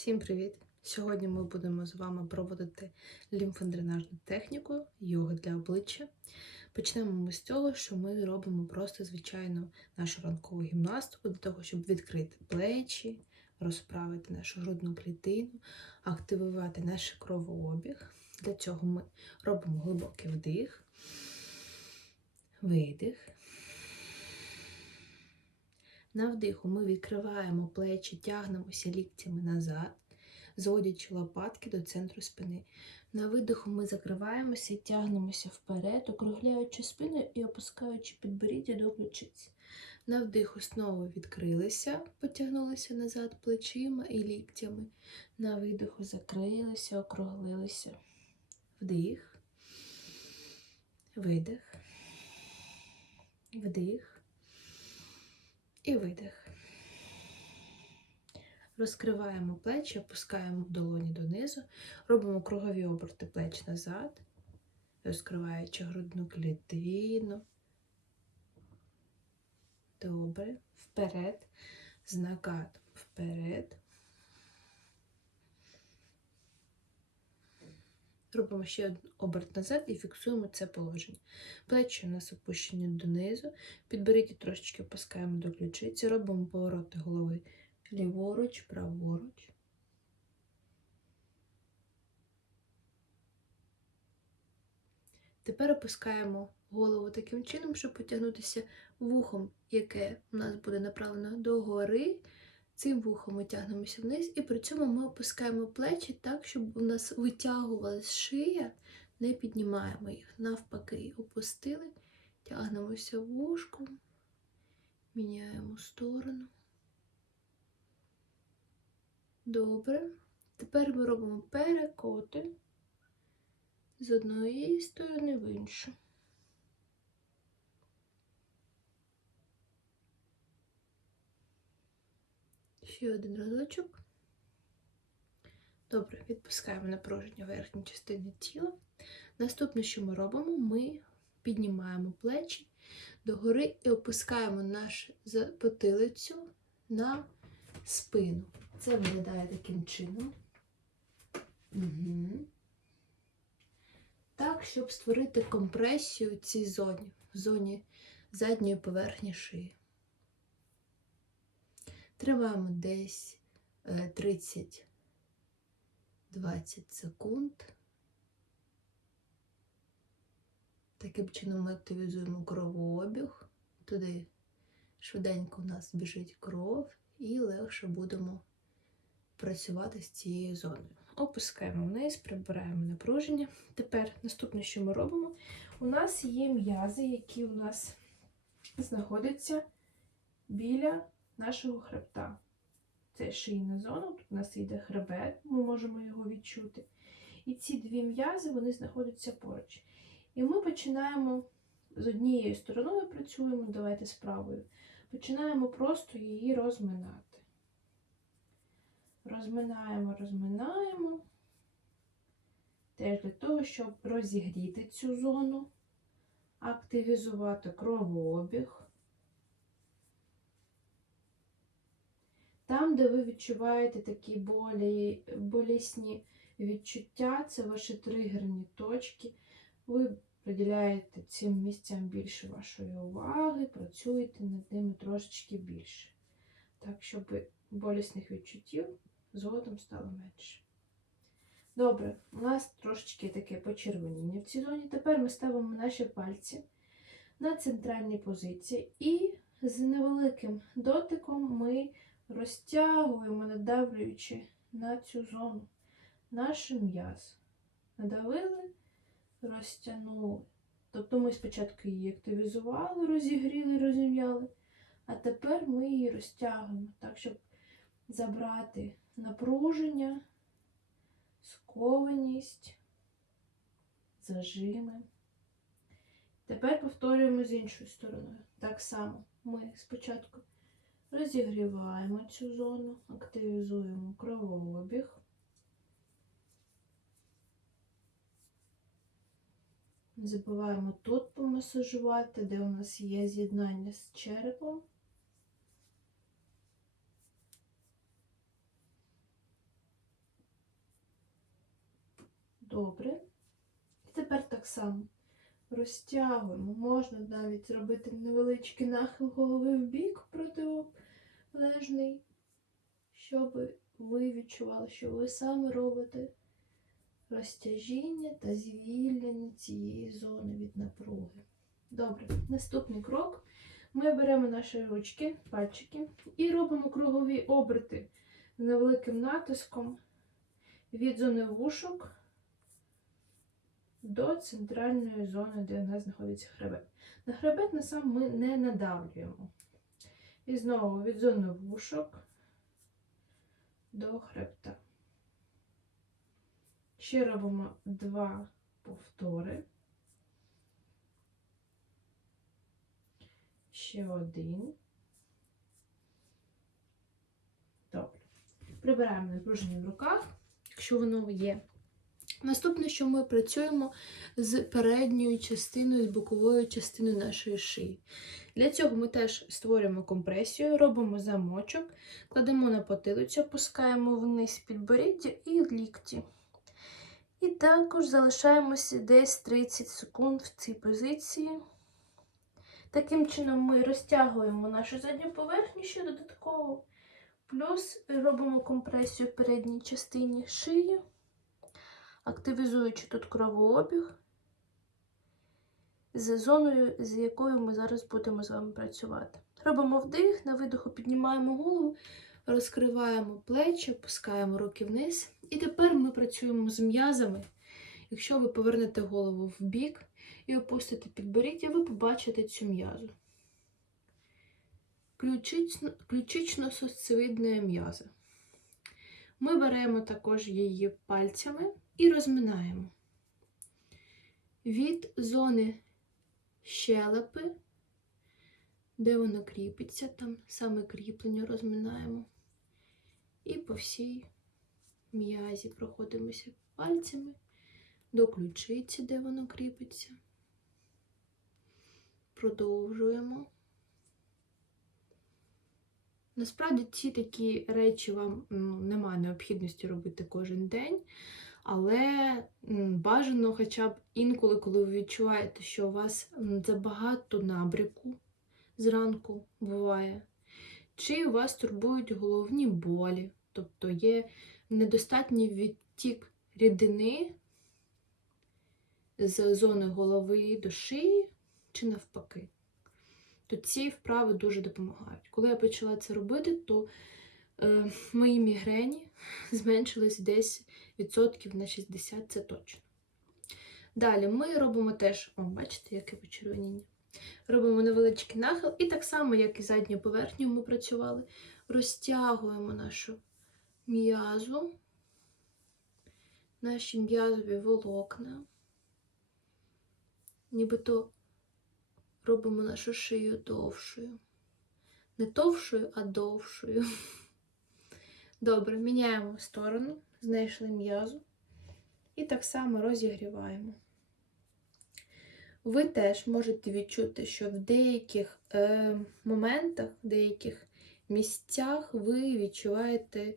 Всім привіт! Сьогодні ми будемо з вами проводити лімфодренажну техніку йога для обличчя. Почнемо ми з того, що ми робимо просто звичайну нашу ранкову гімнастику для того, щоб відкрити плечі, розправити нашу грудну клітину, активувати наш кровообіг. Для цього ми робимо глибокий вдих, видих. На вдиху ми відкриваємо плечі, тягнемося ліктями назад, зводячи лопатки до центру спини. На видиху ми закриваємося тягнемося вперед, округляючи спину і опускаючи підборіддя до ключиць. На вдиху знову відкрилися, потягнулися назад плечима і ліктями. На видиху закрилися, округлилися. Вдих, видих, вдих видих. Розкриваємо плечі, опускаємо долоні донизу, робимо кругові оберти плеч назад, розкриваючи грудну клітину. Добре. Вперед, з накатом вперед. Робимо ще один оберт назад і фіксуємо це положення. Плечі у нас опущені донизу, підберіть і трошечки опускаємо до ключиці, робимо повороти голови ліворуч, праворуч. Тепер опускаємо голову таким чином, щоб потягнутися вухом, яке у нас буде направлено догори. Цим вухом ми тягнемося вниз, і при цьому ми опускаємо плечі так, щоб у нас витягувалась шия, не піднімаємо їх. Навпаки, опустили, тягнемося вушком, міняємо сторону. Добре. Тепер ми робимо перекоти з одної сторони в іншу. Ще один разочок. Добре, відпускаємо напруження верхньої частини тіла. Наступне, що ми робимо, ми піднімаємо плечі догори і опускаємо нашу потилицю на спину. Це виглядає таким чином. Угу. Так, щоб створити компресію в цій зоні, в зоні задньої поверхні шиї. Триваємо десь 30-20 секунд. Таким чином ми активізуємо кровообіг. Туди швиденько у нас біжить кров і легше будемо працювати з цією зоною. Опускаємо вниз, прибираємо напруження. Тепер наступне, що ми робимо, у нас є м'язи, які у нас знаходяться біля нашого хребта. Це шийна зона, тут у нас йде хребет, ми можемо його відчути. І ці дві м'язи вони знаходяться поруч. І ми починаємо з однією стороною працюємо, давайте з правою. Починаємо просто її розминати. Розминаємо, розминаємо. Теж для того, щоб розігріти цю зону, активізувати кровообіг. Там, де ви відчуваєте такі болі, болісні відчуття, це ваші тригерні точки. Ви приділяєте цим місцям більше вашої уваги, працюєте над ними трошечки більше. Так, щоб болісних відчуттів згодом стало менше. Добре, у нас трошечки таке почервоніння в цій зоні. Тепер ми ставимо наші пальці на центральній позиції і з невеликим дотиком ми розтягуємо, надавлюючи на цю зону наш м'яз. Надавили, розтягнули. Тобто ми спочатку її активізували, розігріли, розім'яли, а тепер ми її розтягуємо так, щоб забрати напруження, скованість, зажими. Тепер повторюємо з іншою стороною. Так само ми спочатку Розігріваємо цю зону, активізуємо кровообіг. Не забуваємо тут помасажувати, де у нас є з'єднання з черепом. Добре. І тепер так само розтягуємо. Можна навіть зробити невеличкий нахил голови в бік протилежний, щоб ви відчували, що ви саме робите розтяжіння та звільнення цієї зони від напруги. Добре, наступний крок. Ми беремо наші ручки, пальчики і робимо кругові оберти з невеликим натиском від зони вушок до центральної зони, де у нас знаходиться хребет. На хребет на сам ми не надавлюємо. І знову від зони вушок до хребта. Ще робимо два повтори. Ще один. Добре. Прибираємо напруження в руках, якщо воно є. Наступне, що ми працюємо з передньою частиною, з боковою частиною нашої шиї. Для цього ми теж створюємо компресію, робимо замочок, кладемо на потилицю, опускаємо вниз підборіддя і лікті. І також залишаємося десь 30 секунд в цій позиції. Таким чином ми розтягуємо нашу задню поверхню ще додатково. Плюс робимо компресію в передній частині шиї, активізуючи тут кровообіг з зоною, з якою ми зараз будемо з вами працювати. Робимо вдих, на видиху піднімаємо голову, розкриваємо плечі, опускаємо руки вниз. І тепер ми працюємо з м'язами. Якщо ви повернете голову в бік і опустите підборіддя, ви побачите цю м'язу. Ключично-сосцевидна м'яза. Ми беремо також її пальцями і розминаємо. Від зони щелепи, де вона кріпиться, там саме кріплення розминаємо. І по всій м'язі проходимося пальцями до ключиці, де воно кріпиться. Продовжуємо. Насправді ці такі речі вам ну, немає необхідності робити кожен день, але бажано хоча б інколи, коли ви відчуваєте, що у вас забагато набряку зранку буває, чи у вас турбують головні болі, тобто є недостатній відтік рідини з зони голови до шиї, чи навпаки то ці вправи дуже допомагають. Коли я почала це робити, то е, мої мігрені зменшились десь відсотків на 60, це точно. Далі ми робимо теж, о, бачите, яке почервоніння. Робимо невеличкий нахил, і так само, як і задню поверхню ми працювали, розтягуємо нашу м'язу, наші м'язові волокна, нібито робимо нашу шию довшою. Не товшою, а довшою. Добре, міняємо сторону, знайшли м'язу. І так само розігріваємо. Ви теж можете відчути, що в деяких е, моментах, в деяких місцях ви відчуваєте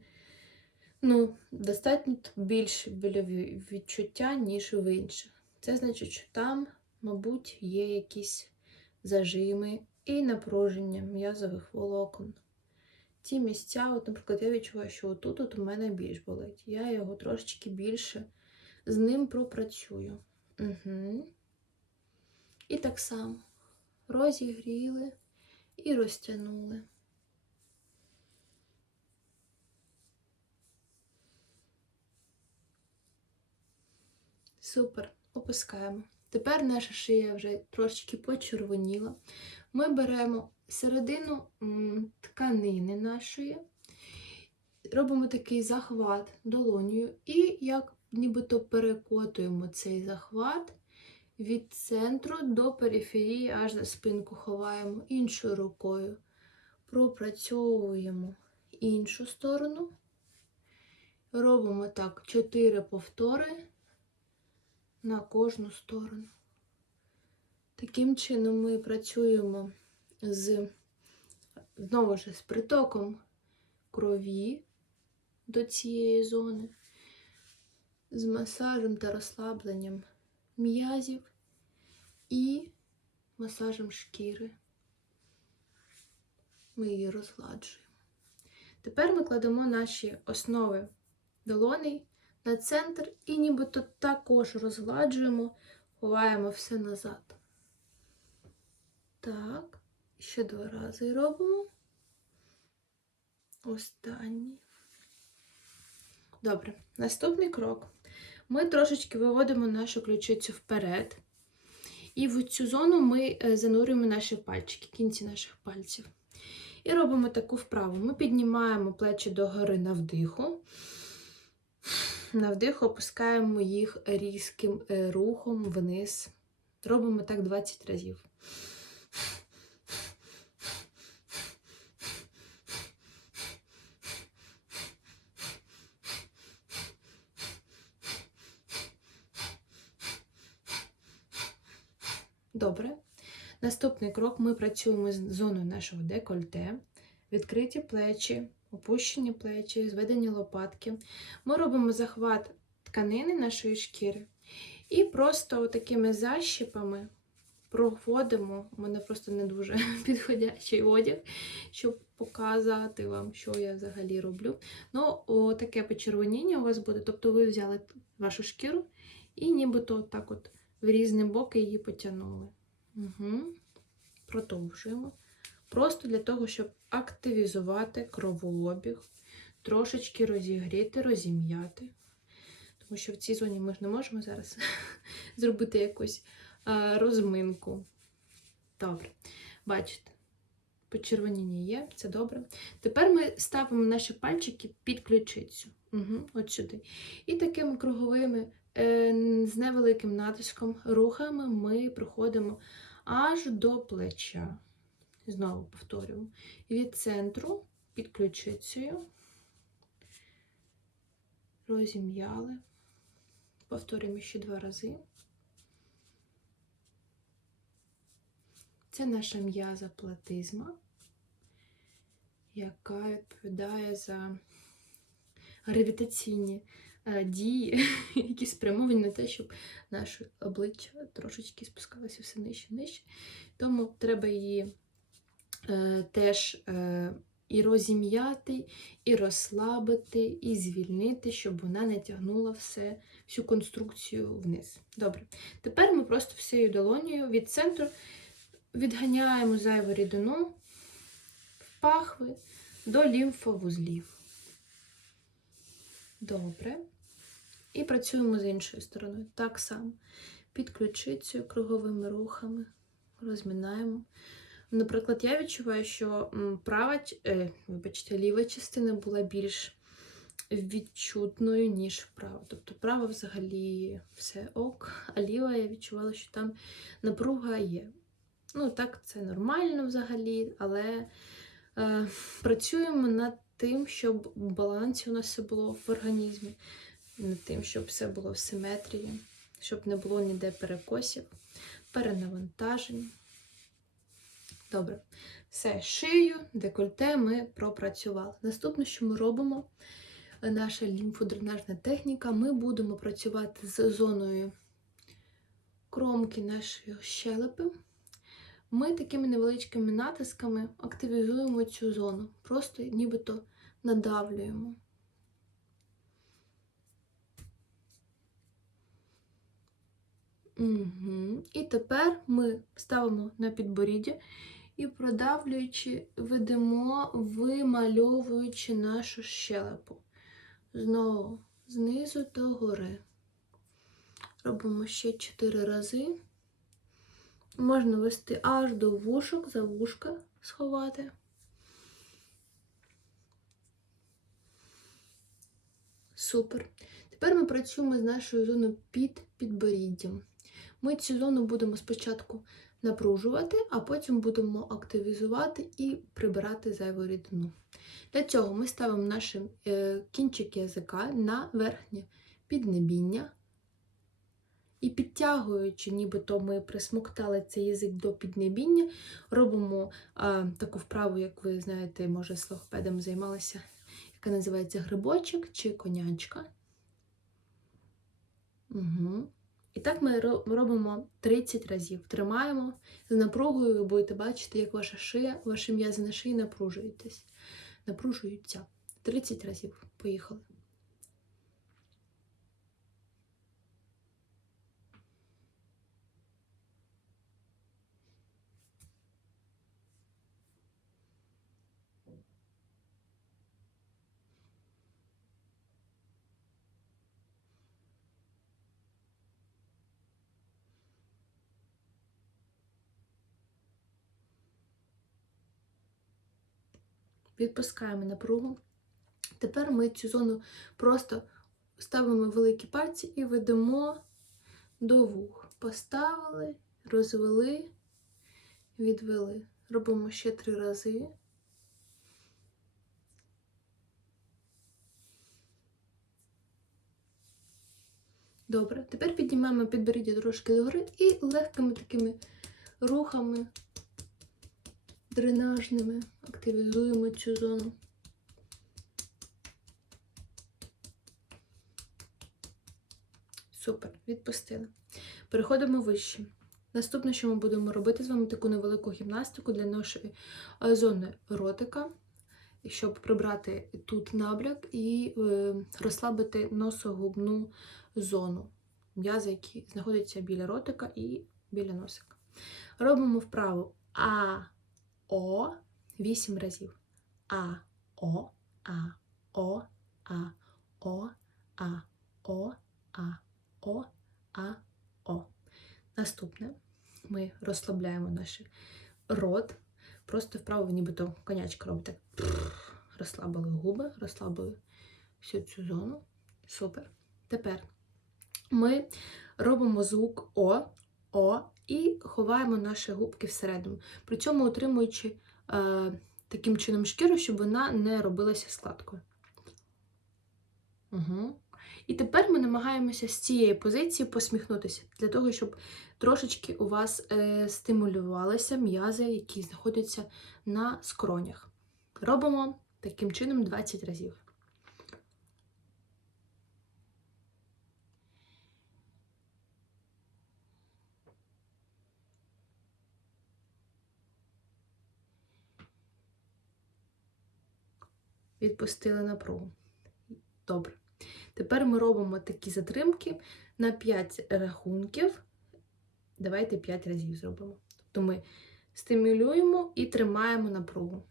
ну, достатньо більше больові відчуття, ніж в інших. Це значить, що там, мабуть, є якісь зажими і напруження м'язових волокон. Ці місця, от, наприклад, я відчуваю, що отут от у мене більш болить. Я його трошечки більше з ним пропрацюю. Угу. І так само розігріли і розтягнули. Супер, опускаємо. Тепер наша шия вже трошечки почервоніла. Ми беремо середину тканини нашої, робимо такий захват долонію і як нібито перекотуємо цей захват від центру до периферії, аж за спинку ховаємо іншою рукою. Пропрацьовуємо іншу сторону. Робимо так 4 повтори на кожну сторону. Таким чином ми працюємо з, знову ж з притоком крові до цієї зони, з масажем та розслабленням м'язів і масажем шкіри. Ми її розгладжуємо. Тепер ми кладемо наші основи долоней на центр і нібито також розгладжуємо, ховаємо все назад. Так, ще два рази робимо. Останній. Добре, наступний крок. Ми трошечки виводимо нашу ключицю вперед. І в цю зону ми е, занурюємо наші пальчики, кінці наших пальців. І робимо таку вправу. Ми піднімаємо плечі догори на вдиху. На вдих опускаємо їх різким е, рухом вниз. Робимо так 20 разів. Добре. Наступний крок ми працюємо з зоною нашого декольте, відкриті плечі, опущені плечі, зведені лопатки. Ми робимо захват тканини нашої шкіри і просто такими защіпами проводимо. У мене просто не дуже підходячий одяг, щоб показати вам, що я взагалі роблю. Ну, таке почервоніння у вас буде. Тобто ви взяли вашу шкіру і нібито так от в різні боки її потягнули. Угу. Продовжуємо. Просто для того, щоб активізувати кровообіг, трошечки розігріти, розім'яти. Тому що в цій зоні ми ж не можемо зараз зробити якусь а, розминку. Добре, бачите, почервоніння є, це добре. Тепер ми ставимо наші пальчики під ключицю. Угу, от сюди. І такими круговими з невеликим натиском рухами ми проходимо аж до плеча. Знову повторюємо. Від центру під ключицею, розім'яли. Повторюємо ще два рази. Це наша м'яза платизма, яка відповідає за гравітаційні Е, дії, які спрямовані на те, щоб наше обличчя трошечки спускалося все нижче нижче. Тому треба її е, теж е, і розім'яти, і розслабити, і звільнити, щоб вона не тягнула все, всю конструкцію вниз. Добре. Тепер ми просто всією долонею від центру відганяємо зайву рідину в пахви до лімфовузлів. Добре. І працюємо з іншою стороною. Так само. Під ключицею, круговими рухами, розмінаємо. Наприклад, я відчуваю, що права, е, вибачте, ліва частина була більш відчутною, ніж права. Тобто права взагалі все ок, а ліва я відчувала, що там напруга є. Ну, так, це нормально взагалі, але е, працюємо над тим, щоб балансі у нас все було в організмі над тим, щоб все було в симетрії, щоб не було ніде перекосів, перенавантажень. Добре. Все, шию, декольте ми пропрацювали. Наступне, що ми робимо, наша лімфодренажна техніка, ми будемо працювати з зоною кромки нашої щелепи. Ми такими невеличкими натисками активізуємо цю зону, просто нібито надавлюємо. Угу. І тепер ми ставимо на підборіддя і, продавлюючи, ведемо, вимальовуючи нашу щелепу. Знову знизу до гори. Робимо ще 4 рази. Можна вести аж до вушок, за вушка сховати. Супер. Тепер ми працюємо з нашою зоною під підборіддям. Ми цю зону будемо спочатку напружувати, а потім будемо активізувати і прибирати зайву рідину. Для цього ми ставимо наш е, кінчик язика на верхнє піднебіння. І підтягуючи, нібито ми присмоктали цей язик до піднебіння, робимо а, таку вправу, як ви знаєте, може, з логопедом займалися, яка називається грибочок чи конячка. Угу. І так ми робимо 30 разів. Тримаємо з напругою, ви будете бачити, як ваша шия, ваші м'язи на шиї напружуєтесь. Напружуються. 30 разів. Поїхали. Відпускаємо напругу. Тепер ми цю зону просто ставимо великі пальці і ведемо до вух. Поставили, розвели, відвели. Робимо ще три рази. Добре. Тепер піднімаємо підборіддя трошки догори і легкими такими рухами дренажними активізуємо цю зону. Супер, відпустили. Переходимо вище. Наступне, що ми будемо робити з вами таку невелику гімнастику для нашої е, зони ротика, щоб прибрати тут набляк і е, розслабити носогубну зону, м'язи, які знаходяться біля ротика і біля носика. Робимо вправу А, О вісім разів. А, О, А, О, А, О, А, О, А, О, А, О. Наступне ми розслабляємо наш рот. Просто вправо нібито конячка робите. Розслабили губи, розслабили всю цю зону. Супер. Тепер ми робимо звук О, О і ховаємо наші губки всередину. При цьому утримуючи е, таким чином шкіру, щоб вона не робилася складкою. Угу. І тепер ми намагаємося з цієї позиції посміхнутися, для того, щоб трошечки у вас е, стимулювалися м'язи, які знаходяться на скронях. Робимо таким чином 20 разів. Відпустили напругу. Добре. Тепер ми робимо такі затримки на 5 рахунків. Давайте 5 разів зробимо. Тобто ми стимулюємо і тримаємо напругу.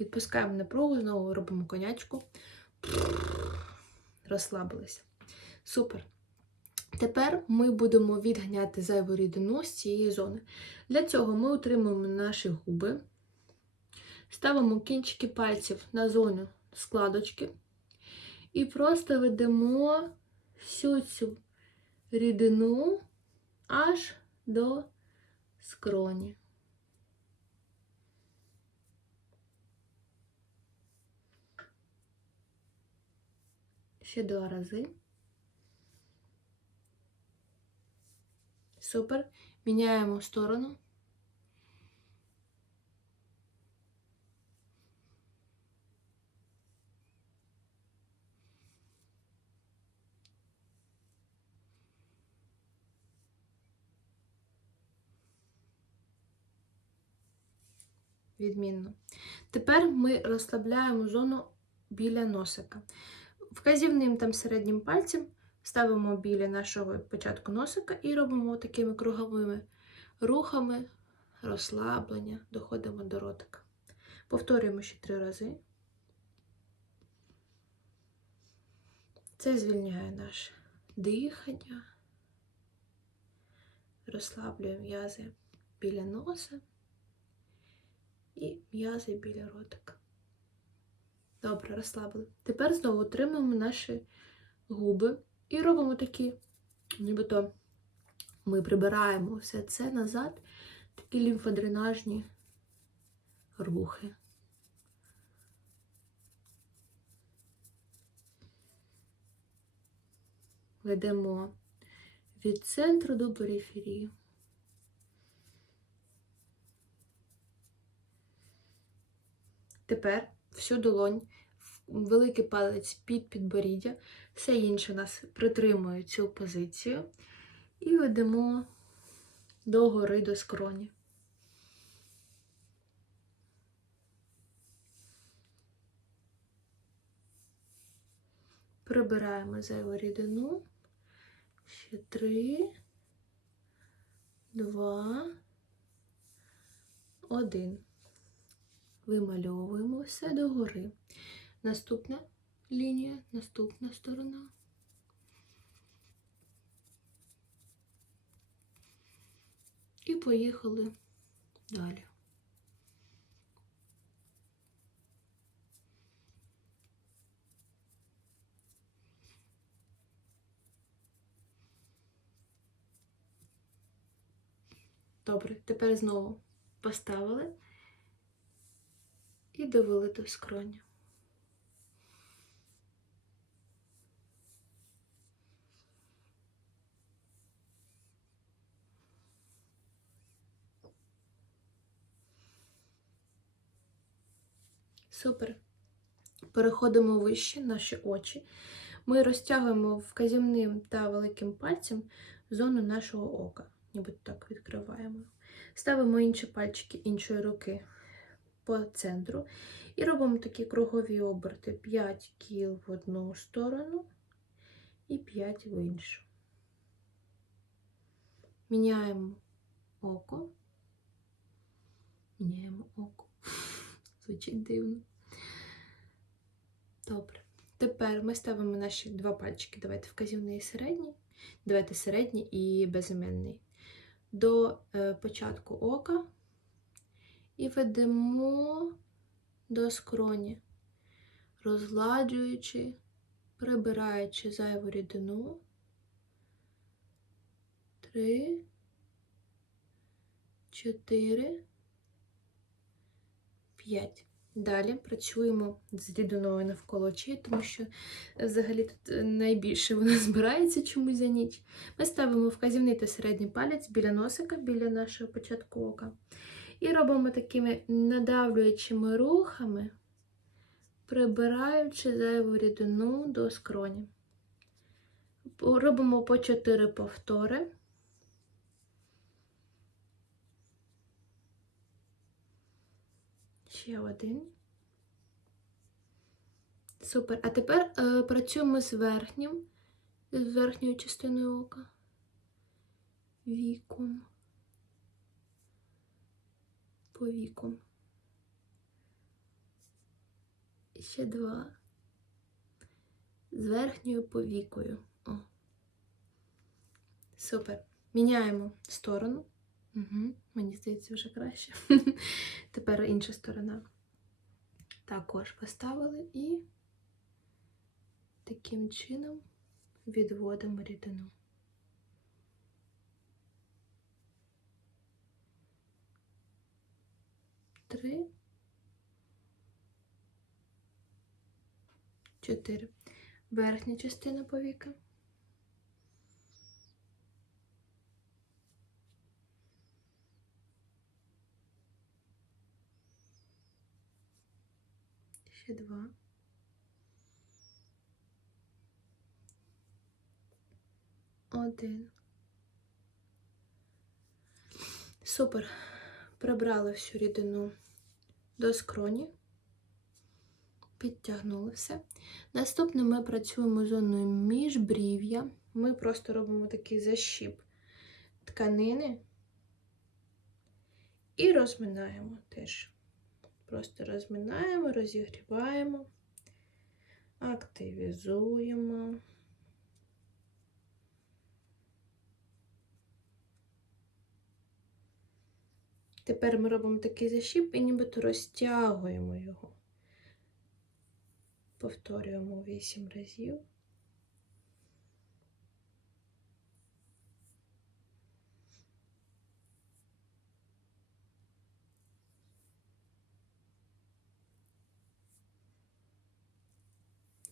Відпускаємо напругу, знову робимо конячку. Розслабилися. Супер. Тепер ми будемо відганяти зайву рідину з цієї зони. Для цього ми утримуємо наші губи, ставимо кінчики пальців на зону складочки і просто ведемо всю цю рідину аж до скроні. Ще два рази. Супер. Міняємо сторону. Відмінно. Тепер ми розслабляємо зону біля носика. Вказівним там середнім пальцем ставимо біля нашого початку носика і робимо такими круговими рухами розслаблення, доходимо до ротика. Повторюємо ще три рази. Це звільняє наше дихання, розслаблює м'язи біля носа і м'язи біля ротика. Добре, розслабили. Тепер знову отримуємо наші губи і робимо такі, нібито ми прибираємо все це назад, такі лімфодренажні рухи. Ведемо від центру до периферії. Тепер всю долонь, великий палець під підборіддя, все інше нас притримує цю позицію. І ведемо догори до скроні. Прибираємо зайву рідину. Ще три, два, один. Вимальовуємо все догори. Наступна лінія, наступна сторона. І поїхали далі. Добре, тепер знову поставили і довели до скроні. Супер. Переходимо вище наші очі. Ми розтягуємо вказівним та великим пальцем зону нашого ока. Ніби так відкриваємо. Ставимо інші пальчики іншої руки по центру і робимо такі кругові оберти. 5 кіл в одну сторону і 5 в іншу. Міняємо око. Міняємо око. Звучить дивно. Добре. Тепер ми ставимо наші два пальчики. Давайте вказівний і середній. Давайте середній і безіменний. До е, початку ока і ведемо до скроні, розгладжуючи, прибираючи зайву рідину. Три, чотири, п'ять. Далі працюємо з рідиною навколо очей, тому що е, взагалі тут е, найбільше вона збирається чомусь за ніч. Ми ставимо вказівний та середній палець біля носика, біля нашого початку ока. І робимо такими надавлюючими рухами, прибираючи зайву рідину до скроні. Робимо по 4 повтори. Ще один. Супер. А тепер е, працюємо з верхнім, з верхньою частиною ока. Віком. Повіком. Ще два. З верхньою повікою. О. Супер. Міняємо сторону. Угу. Мені здається, вже краще. Тепер інша сторона. Також поставили і таким чином відводимо рідину. Три. Чотири. Верхня частина повіка. Ще два. Один. Супер. Прибрали всю рідину до скроні. Підтягнули все. Наступне ми працюємо зоною міжбрів'я. Ми просто робимо такий защіп тканини і розминаємо теж. Просто розминаємо, розігріваємо, активізуємо. Тепер ми робимо такий защіп і нібито розтягуємо його. Повторюємо 8 разів.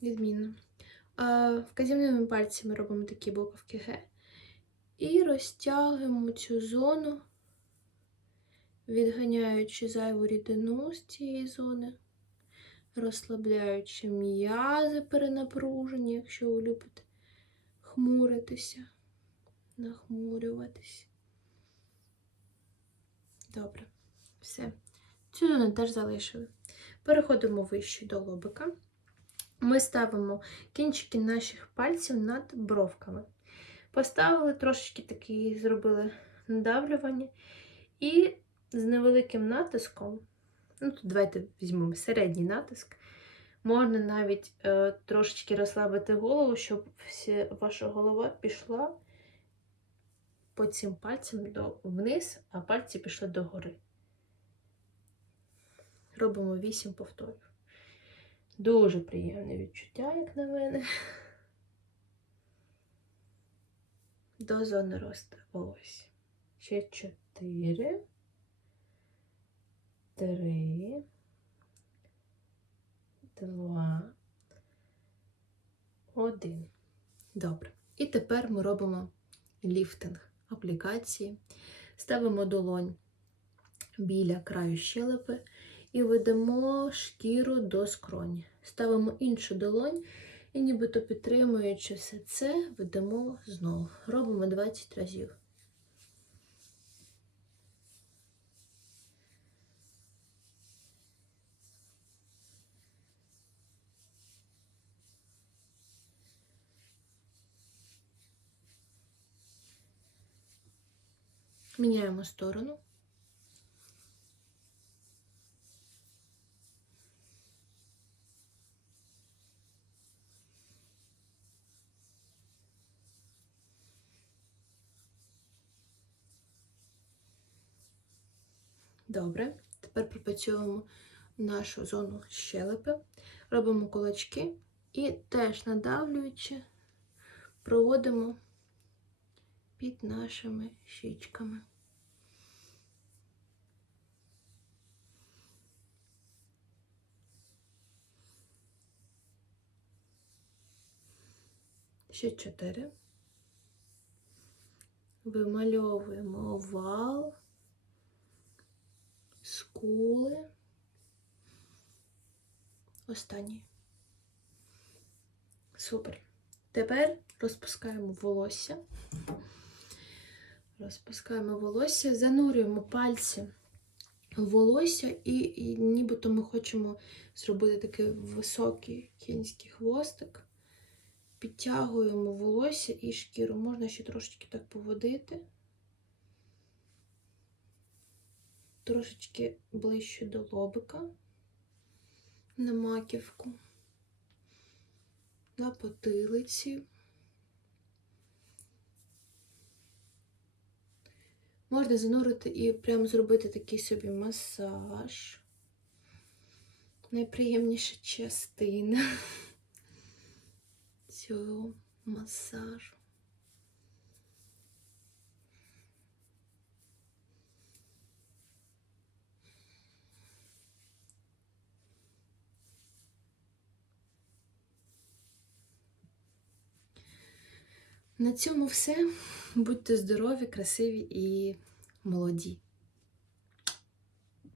Відмінно. Вказівними пальцями робимо такі буковки Г. І розтягуємо цю зону, відганяючи зайву рідину з цієї зони. розслабляючи м'язи перенапружені, якщо ви любите хмуритися, нахмурюватися. Добре, все. Цю зону теж залишили. Переходимо вище до лобика. Ми ставимо кінчики наших пальців над бровками. Поставили трошечки такі, зробили надавлювання. І з невеликим натиском, ну тут давайте візьмемо середній натиск, можна навіть е, трошечки розслабити голову, щоб всі, ваша голова пішла по цим пальцям до, вниз, а пальці пішли догори. Робимо 8 повторів. Дуже приємне відчуття, як на мене. До зони росту волосся. Ще 4, 3, 2, 1. Добре. І тепер ми робимо ліфтинг аплікації. Ставимо долонь біля краю щелепи і ведемо шкіру до скроні. Ставимо іншу долонь і нібито підтримуючи все це, ведемо знову. Робимо 20 разів. Міняємо сторону. Добре. Тепер пропрацьовуємо нашу зону щелепи. Робимо кулачки і теж надавлюючи, проводимо під нашими щічками. Ще чотири. Вимальовуємо овал, скули. Останній. Супер. Тепер розпускаємо волосся. Розпускаємо волосся, занурюємо пальці в волосся, і, і нібито ми хочемо зробити такий високий кінський хвостик. Підтягуємо волосся і шкіру. Можна ще трошечки так поводити. Трошечки ближче до лобика, на маківку, на потилиці. Можна занурити і прямо зробити такий собі масаж. Найприємніша частина цього масажу. На цьому все. Будьте здорові, красиві і молоді.